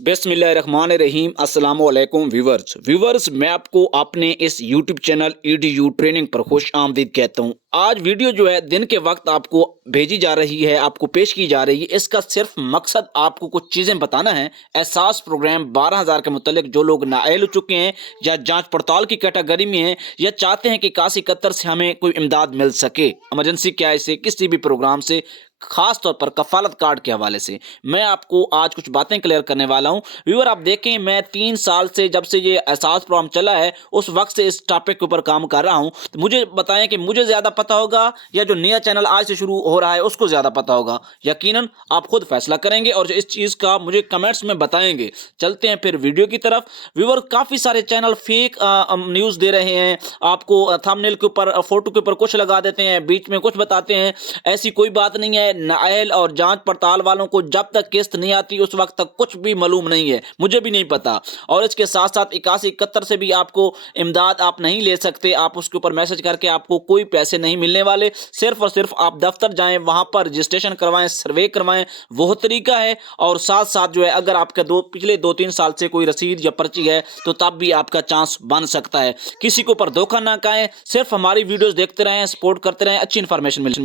बिस्मिल्लाहिर्रहमानिर्रहीम अस्सलाम वालेकुम व्यूवर्स मैं आपको अपने इस यूट्यूब चैनल ईडीयू ट्रेनिंग पर खुश आमदीद कहता हूँ। आज वीडियो जो है दिन के वक्त आपको भेजी जा रही है, आपको पेश की जा रही है। इसका सिर्फ मकसद आपको कुछ चीज़ें बताना है। एहसास प्रोग्राम 12,000 के मुतल्लिक जो लोग नाअहल हो चुके हैं या जांच पड़ताल की कैटेगरी में हैं या चाहते हैं कि काशी कतर से हमें कोई इमदाद मिल सके, इमरजेंसी क्या से किसी भी प्रोग्राम से, खास तौर पर कफालत कार्ड के हवाले से मैं आपको आज कुछ बातें क्लियर करने वाला हूं। व्यूअर आप देखें, मैं 3 साल से जब से ये एहसास प्रोग्राम चला है उस वक्त से इस टॉपिक के ऊपर काम कर रहा हूं। तो मुझे बताएं कि मुझे ज़्यादा पता होगा या जो नया चैनल आज से शुरू हो रहा है उसको ज़्यादा पता होगा। यकीनन आप खुद फैसला करेंगे और इस चीज़ का मुझे कमेंट्स में बताएंगे। चलते हैं फिर वीडियो की तरफ। व्यूअर काफ़ी सारे चैनल फेक न्यूज़ दे रहे हैं, आपको थंबनेल के ऊपर फोटो के ऊपर कुछ लगा देते हैं, बीच में कुछ बताते हैं। ऐसी कोई बात नहीं है। नाअहल और जांच पड़ताल वालों को जब तक किस्त नहीं आती उस वक्त तक कुछ भी मालूम नहीं है, मुझे भी नहीं पता। और इसके साथ साथ 8171 से भी आपको इमदाद आप नहीं ले सकते। आप उसके ऊपर मैसेज करके आपको कोई पैसे नहीं मिलने वाले। सिर्फ और सिर्फ आप दफ्तर जाएं, वहां पर रजिस्ट्रेशन करवाएं, सर्वे करवाएं, वो तरीका है। और साथ साथ जो है अगर आपके पिछले 2-3 साल से कोई रसीद या पर्ची है तो तब भी आपका चांस बन सकता है। किसी के ऊपर धोखा ना खाएं। सिर्फ हमारी वीडियोस देखते रहें, सपोर्ट करते रहें, अच्छी इंफॉर्मेशन मिल